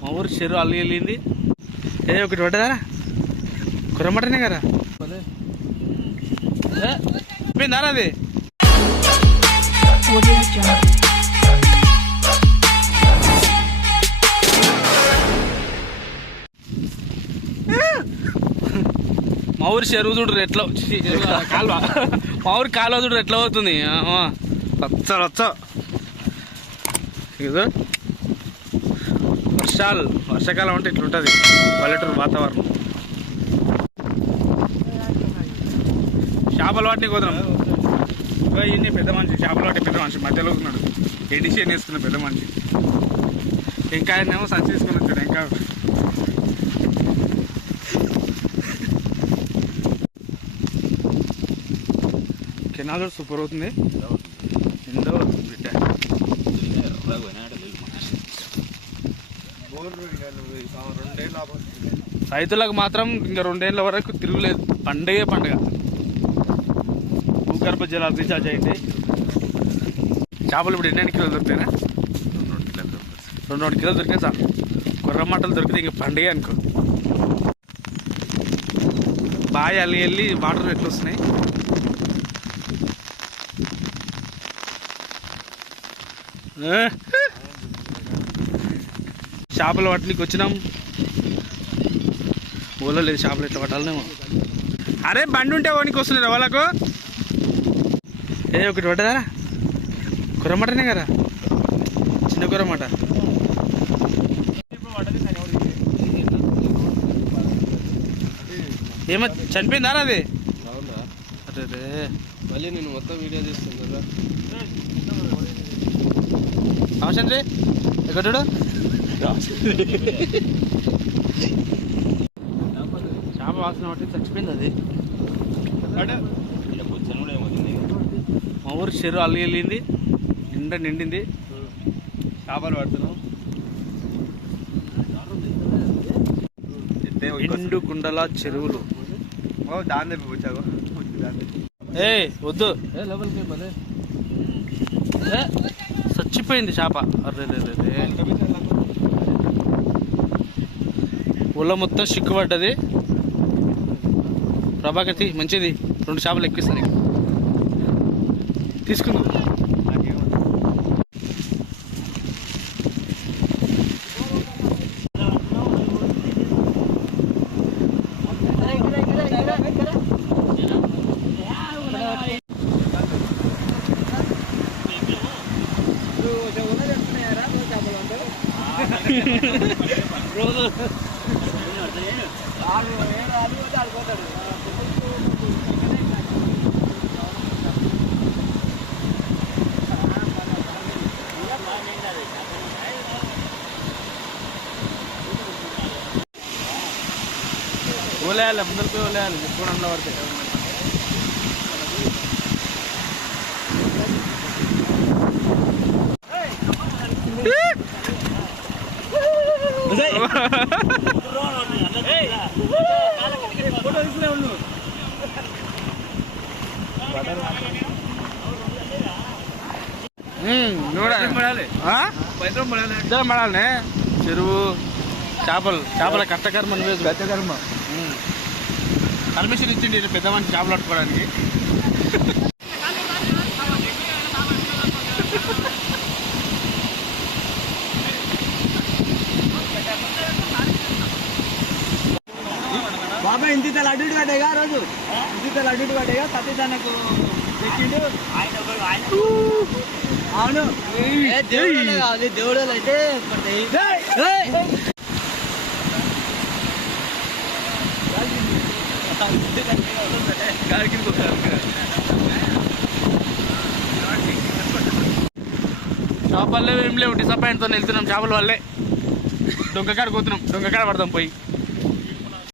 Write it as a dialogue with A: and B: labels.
A: మా ఊరు చెరువు అల్లి వెళ్ళింది. ఏ ఒకటి పడ్డదారా? కుర్రమటనే కదా? పోయిందారా అది? మా ఊరి చెరువు చూడు ఎట్లా కాలువ. మా ఊరి కాలువ చూడు ఎట్లా అవుతుంది వచ్చా వచ్చా ఇదో వర్షాలు వర్షాకాలం అంటే ఇట్లుంటుంది పల్లెటూరు వాతావరణం. చేపలు వాటిని కుదరం ఇన్ని పెద్ద మనిషి చేపలు వాటి పెద్ద మనిషి మధ్యలో ఉన్నాడు. ఎడిషన్ వేసుకున్న పెద్ద మనిషి. ఇంకా ఆయన ఏమో సంచి తీసుకుని వచ్చాడు ఇంకా. కెనాల్ సూపర్ అవుతుంది. ఎంతో బిడ్డ. రైతులకు మాత్రం ఇంకా రెండేళ్ళ వరకు తిరుగులేదు. పండగే పండగ. భూగర్భ జలాలు రీఛార్జ్ అయింది. చేపలు ఇప్పుడు ఎన్ని కిలోలు దొరుకుతాయినా రెండు రెండు కిలోలు దొరికాయి సార్. కొర్ర మట్టలు దొరికితే ఇంకా పండగే అనుకో. బాగా అల్లి వెళ్ళి వాటర్ ఎట్లా వస్తున్నాయి? ఏ? చేపలు పట్టడానికి వచ్చినాం. ఊళ్ళో లేదు చేపలు ఎట్లా పట్టాలనేమో. అరే బండి ఉంటే ఓనికి వస్తున్నారు వాళ్ళకు. ఏ ఒకటి పడ్డదారా? కుర్రమటనే కదా? చిన్న కుర్రమట ఏమో చనిపోయిందారా అది? అరే రే.
B: మళ్ళీ నేను మొత్తం వీడియో తీస్తుంది కదా.
A: అవసరం రే. ఎక్కడ చూడు? చేప వాసన బట్టి చచ్చిపోయింది అది. మా ఊరు చెరువు అల్లి వెళ్ళింది నిండా నిండింది.
B: చేపలు పడుతున్నాం.
A: ఎండు కుండల చెరువులు.
B: దాన్ని వచ్చావు
A: ఏ వద్దు. చచ్చిపోయింది చేప. అర్రే ఊళ్ళో మొత్తం సిక్కుపడ్డది ప్రభాకతి మంచిది. రెండు చేపలు ఎక్కిస్తాను నీకు. ಒಲೆಯಲ್ಲ ಮುಂದೆ ಪೇ ಒಲೆ ಅಲ್ಲ ಪೂರ್ಣ ಬರ್ತದೆ Hey! ఇద్దరం పడాలనే. చెరువు చేపలు చేపల కట్టకర్మ.
B: గతకర్మ
A: పర్మిషన్ ఇచ్చిండి ఈయన పెద్ద మనిషి చేపలు పట్టుకోవడానికి.
C: లడ్డు పడ్డాయిగా రోజు? ఇంత ఇంత లడ్డు పడ్డాయిగా సతీ తనకు తెచ్చిండు అవును. ఏ దేవుడు కాదు దేవుడు అయితే పడతాయి ఏయ్!
A: చేపలు లేవు ఏం లేవు. డిసప్పాయింట్తో వెళ్తున్నాం చేపల వల్లే. దొంగకాడ పోతున్నాం దొంగకాడ పడదాం పోయి.